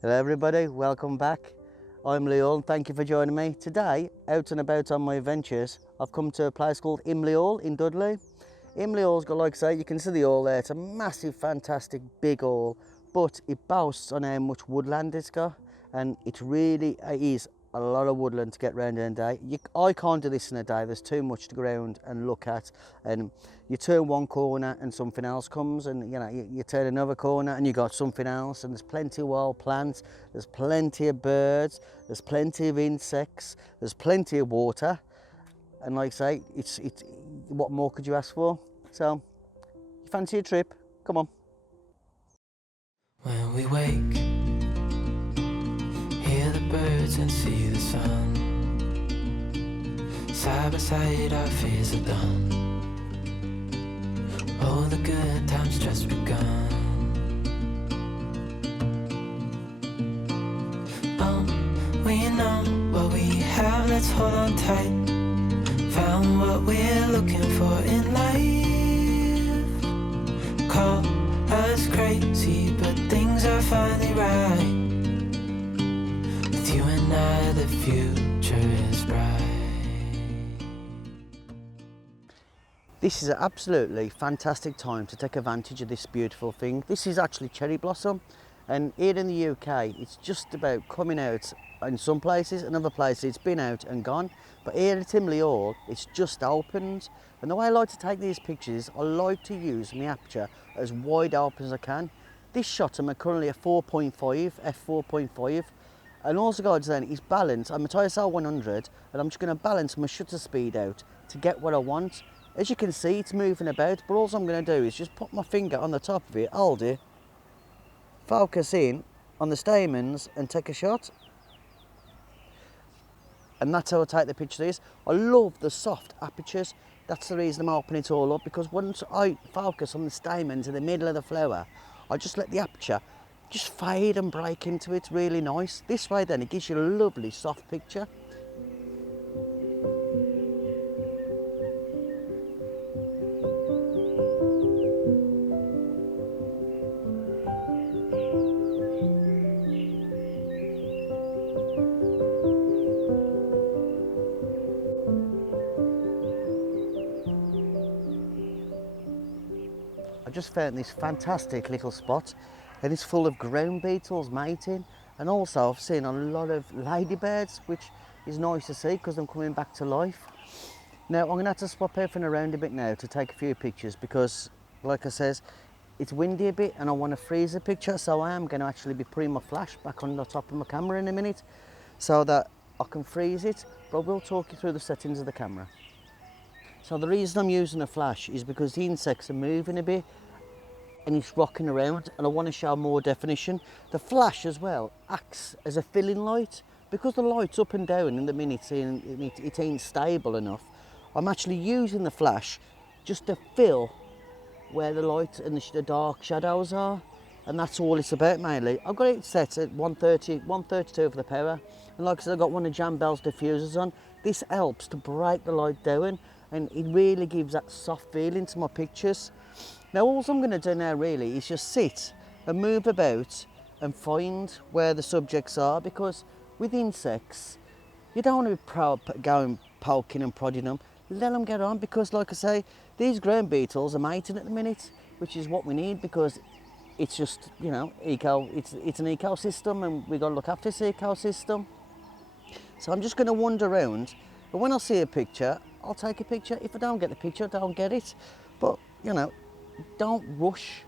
Hello everybody, welcome back. I'm Leon, thank you for joining me. Today, out and about on my adventures, I've come to a place called Imlay Hall in Dudley. Imlay Hall's got, like I say, you can see the hall there, it's a massive, fantastic, big hall, but it boasts on how much woodland it's got, and it really is a lot of woodland to get round in a day. I can't do this in a day, there's too much to go around and look at, and you turn one corner and something else comes, and you turn another corner and you got something else, and there's plenty of wild plants, there's plenty of birds, there's plenty of insects, there's plenty of water, and like I say, it's what more could you ask for? So, you fancy a trip? Come on. When we wake, hear the birds and see the sun. Side by side our fears are done. All the good times just begun. We know what we have, let's hold on tight. Found what we're looking for in life. Call us crazy, but things are finally right. With you and I, the future is bright. This is an absolutely fantastic time to take advantage of this beautiful thing. This is actually cherry blossom, and here in the UK it's just about coming out in some places, and other places it's been out and gone. But here at Imlay Hall it's just opened, and the way I like to take these pictures, I like to use my aperture as wide open as I can. This shot I'm currently at 4.5, f4.5, and also guys then is balance. I'm at ISO 100 and I'm just going to balance my shutter speed out to get what I want. As you can see, it's moving about, but all I'm going to do is just put my finger on the top of it, hold it, focus in on the stamens and take a shot. And that's how I take the picture of this. I love the soft apertures. That's the reason I'm opening it all up, because once I focus on the stamens in the middle of the flower, I just let the aperture just fade and break into it, really nice. This way then, it gives you a lovely soft picture. I just found this fantastic little spot, and it's full of ground beetles mating, and also I've seen a lot of ladybirds, which is nice to see because I'm coming back to life. Now I'm going to have to swap everything around a bit now to take a few pictures, because like I says, it's windy a bit and I want to freeze the picture, so I am going to actually be putting my flash back on the top of my camera in a minute so that I can freeze it, but I will talk you through the settings of the camera. So the reason I'm using a flash is because the insects are moving a bit and it's rocking around, and I want to show more definition. The flash as well acts as a filling light, because the light's up and down in the minute and it ain't stable enough. I'm actually using the flash just to fill where the light and the dark shadows are, and that's all it's about mainly. I've got it set at 132 for the power, and like I said, I've got one of Jam Bell's diffusers on. This helps to break the light down, and it really gives that soft feeling to my pictures. Now all I'm going to do now really is just sit and move about and find where the subjects are, because with insects you don't want to be going poking and prodding them. Let them get on, because like I say, these ground beetles are mating at the minute, which is what we need, because it's just, it's an ecosystem, and we've got to look after this ecosystem. So I'm just going to wander around, but when I see a picture, I'll take a picture. If I don't get the picture, I don't get it. But, don't rush.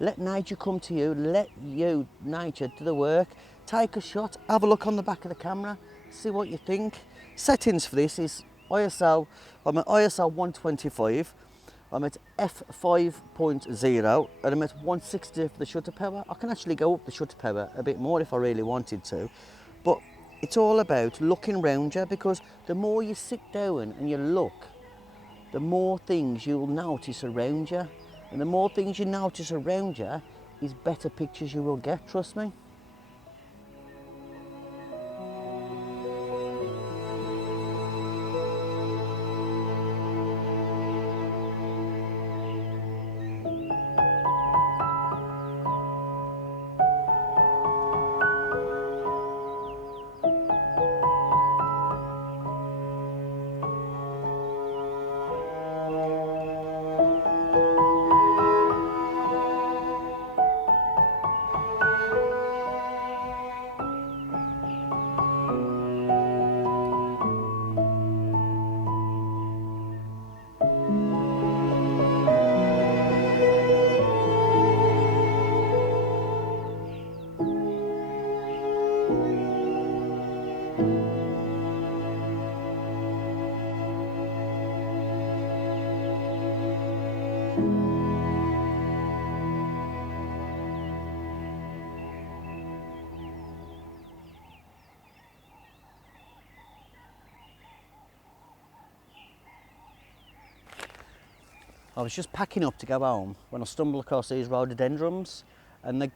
Let nature come to you. Let nature, do the work. Take a shot, have a look on the back of the camera, see what you think. Settings for this is ISO, I'm at ISO 125, I'm at f5.0, and I'm at 160 for the shutter power. I can actually go up the shutter power a bit more if I really wanted to, but it's all about looking around you, because the more you sit down and you look, the more things you'll notice around you, and the more things you notice around you is better pictures you will get, trust me. I was just packing up to go home when I stumbled across these rhododendrons, and the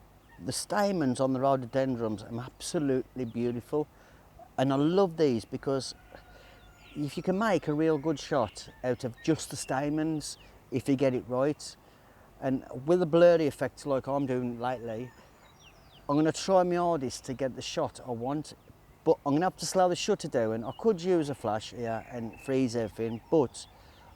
stamens on the rhododendrons are absolutely beautiful. And I love these because if you can make a real good shot out of just the stamens, if you get it right, and with the blurry effects like I'm doing lately, I'm going to try my hardest to get the shot I want, but I'm going to have to slow the shutter down. I could use a flash here and freeze everything, but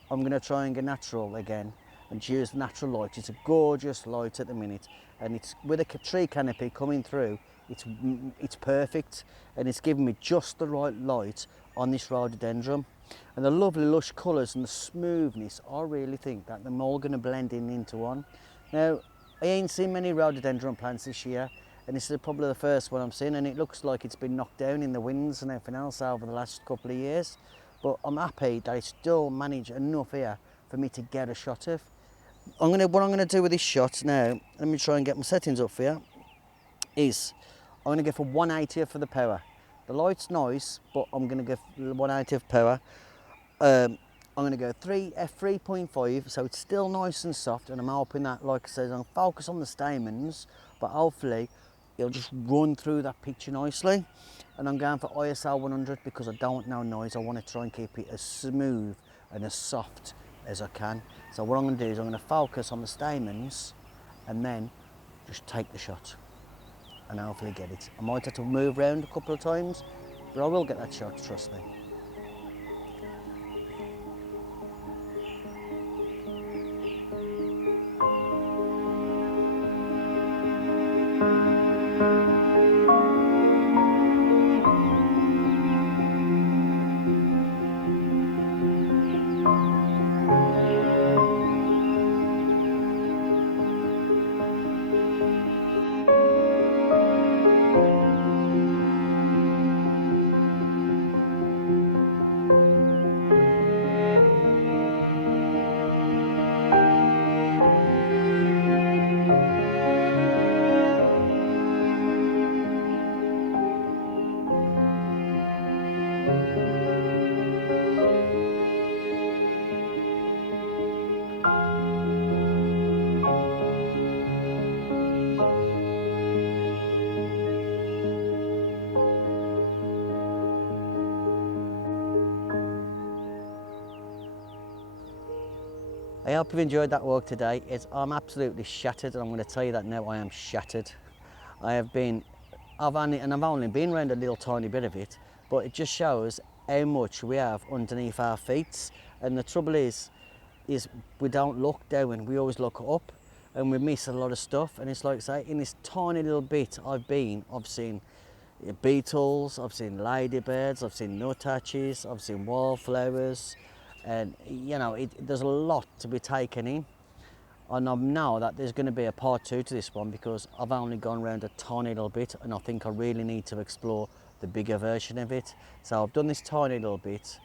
I'm going to try and get natural again and use natural light. It's a gorgeous light at the minute, and it's with a tree canopy coming through, it's perfect, and it's giving me just the right light on this rhododendron. And the lovely lush colours and the smoothness, I really think that they're all going to blend in into one. Now, I ain't seen many rhododendron plants this year, and this is probably the first one I'm seeing, and it looks like it's been knocked down in the winds and everything else over the last couple of years. But I'm happy that I still manage enough here for me to get a shot of. What I'm gonna do with this shot now, let me try and get my settings up for you, is I'm gonna go for 180 for the power. The light's nice, but I'm gonna go 180 power. I'm gonna go f3.5, so it's still nice and soft, and I'm hoping that, like I said, I'll focus on the stamens, but hopefully it'll just run through that picture nicely. And I'm going for ISO 100 because I don't know noise. I want to try and keep it as smooth and as soft as I can. So what I'm going to do is I'm going to focus on the stamens and then just take the shot and hopefully get it. I might have to move around a couple of times, but I will get that shot, trust me. I hope you've enjoyed that walk today. I'm absolutely shattered, and I'm going to tell you that now. I am shattered. I've only been around a little tiny bit of it, but it just shows how much we have underneath our feet. And the trouble is we don't look down, we always look up, and we miss a lot of stuff. And it's like, say, in this tiny little bit I've seen beetles, I've seen ladybirds, I've seen nuthatches, I've seen wildflowers. And you know, there's a lot to be taken in, and I know that there's going to be a part 2 to this one because I've only gone around a tiny little bit, and I think I really need to explore the bigger version of it. So I've done this tiny little bit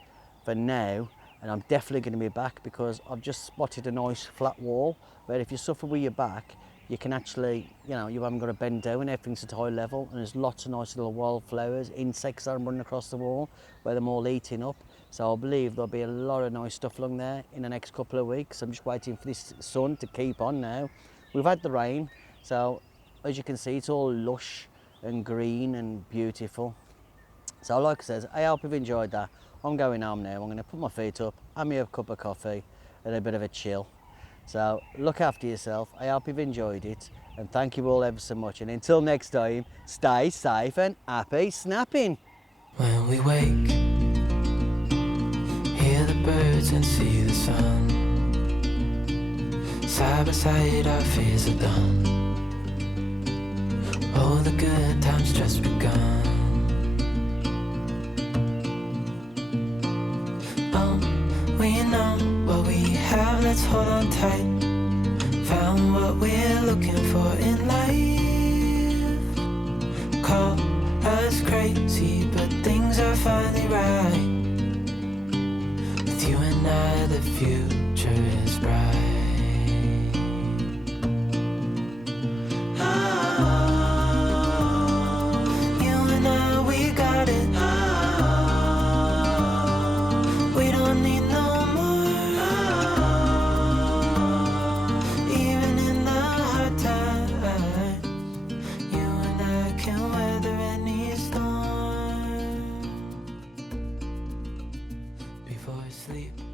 for now, and I'm definitely going to be back because I've just spotted a nice flat wall where if you suffer with your back, you can actually, you know, you haven't got to bend down, everything's at high level, and there's lots of nice little wildflowers, insects that are running across the wall where they're all eating up. So I believe there'll be a lot of nice stuff along there in the next couple of weeks. I'm just waiting for this sun to keep on now. We've had the rain, so as you can see, it's all lush and green and beautiful. So like I said, I hope you've enjoyed that. I'm going home now. I'm going to put my feet up, have me a cup of coffee and a bit of a chill. So look after yourself. I hope you've enjoyed it, and thank you all ever so much. And until next time, stay safe and happy snapping. When we wake, hear the birds and see the sun. Side by side our fears are done. Oh, the good times just begun. Oh, we know what we have, let's hold on tight. Found what we're looking for in life. Call us crazy, but things are finally right. With you and I, the future is bright. We don't need no more. sleep.